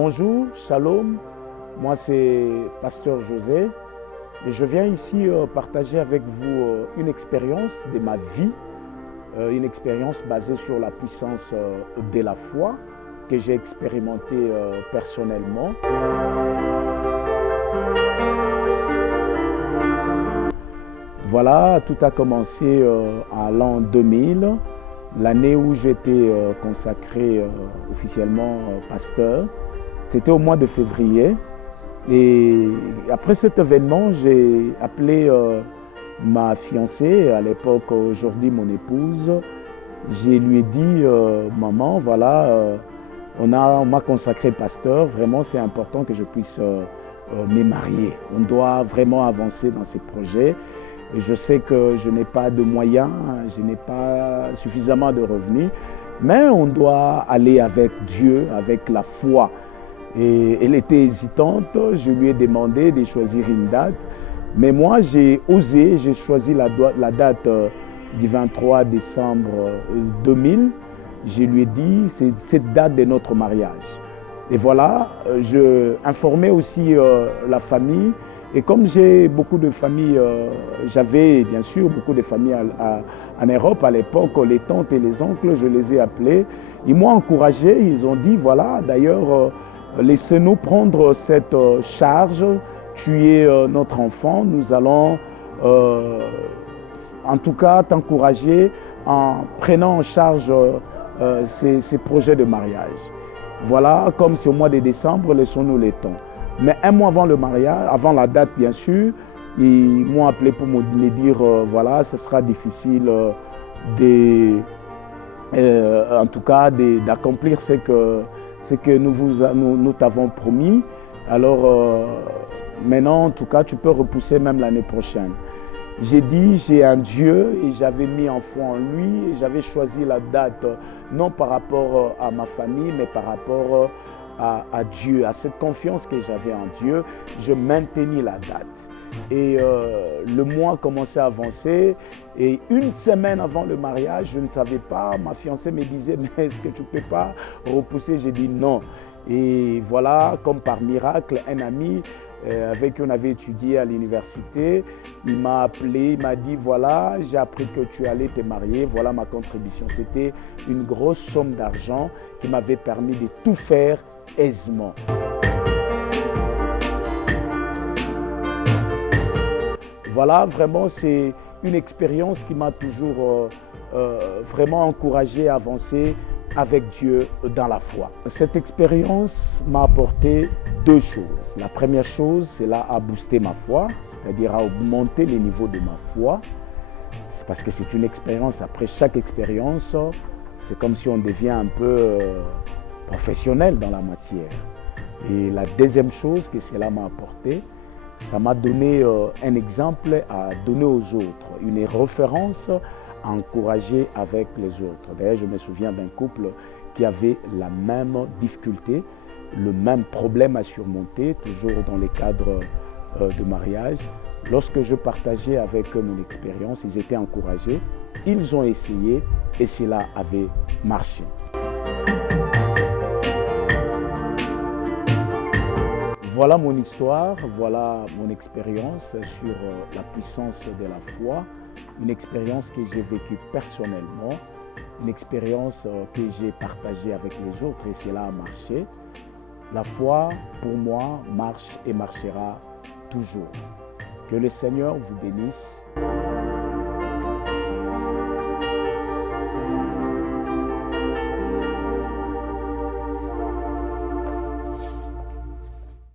Bonjour, shalom, moi c'est Pasteur José et je viens ici partager avec vous une expérience de ma vie, une expérience basée sur la puissance de la foi que j'ai expérimentée personnellement. Voilà, tout a commencé à l'an 2000, l'année où j'étais consacré officiellement pasteur. C'était au mois de février. Et après cet événement, j'ai appelé ma fiancée, à l'époque, aujourd'hui mon épouse. Je lui ai dit, maman, voilà, on m'a consacré pasteur. Vraiment, c'est important que je puisse me marier. On doit vraiment avancer dans ces projets. Et je sais que je n'ai pas de moyens, je n'ai pas suffisamment de revenus, mais on doit aller avec Dieu, avec la foi. Et elle était hésitante, je lui ai demandé de choisir une date, mais moi j'ai osé, j'ai choisi la date du 23 décembre 2000. Je lui ai dit, c'est cette date de notre mariage. Et voilà, je informais aussi la famille. Et comme j'ai beaucoup de familles, j'avais bien sûr beaucoup de familles en Europe à l'époque, les tantes et les oncles, je les ai appelés. Ils m'ont encouragé, ils ont dit, voilà, d'ailleurs, laissez-nous prendre cette charge, tu es notre enfant, nous allons en tout cas t'encourager en prenant en charge ces projets de mariage. Voilà, comme c'est au mois de décembre, laissons-nous le temps. Mais un mois avant le mariage, avant la date bien sûr, ils m'ont appelé pour me dire, voilà, ce sera difficile en tout cas d'accomplir ce que nous t'avons promis. Alors maintenant, en tout cas, tu peux repousser même l'année prochaine. J'ai dit, j'ai un Dieu et j'avais mis en foi en lui et j'avais choisi la date, non par rapport à ma famille, mais par rapport à Dieu, à cette confiance que j'avais en Dieu. Je maintenais la date. Et le mois commençait à avancer et une semaine avant le mariage, je ne savais pas, ma fiancée me disait, mais est-ce que tu ne peux pas repousser? J'ai dit non. Et voilà, comme par miracle, un ami avec qui on avait étudié à l'université, il m'a appelé, il m'a dit, voilà, j'ai appris que tu allais te marier, voilà ma contribution. C'était une grosse somme d'argent qui m'avait permis de tout faire aisément. Voilà, vraiment, c'est une expérience qui m'a toujours vraiment encouragé à avancer avec Dieu dans la foi. Cette expérience m'a apporté deux choses. La première chose, c'est là à booster ma foi, c'est-à-dire à augmenter les niveaux de ma foi. C'est parce que c'est une expérience. Après chaque expérience, c'est comme si on devient un peu professionnel dans la matière. Et la deuxième chose que cela m'a apporté, ça m'a donné un exemple à donner aux autres, une référence à encourager avec les autres. D'ailleurs, je me souviens d'un couple qui avait la même difficulté, le même problème à surmonter, toujours dans les cadres de mariage. Lorsque je partageais avec eux mon expérience, ils étaient encouragés, ils ont essayé et cela avait marché. Voilà mon histoire, voilà mon expérience sur la puissance de la foi, une expérience que j'ai vécue personnellement, une expérience que j'ai partagée avec les autres et cela a marché. La foi, pour moi, marche et marchera toujours. Que le Seigneur vous bénisse.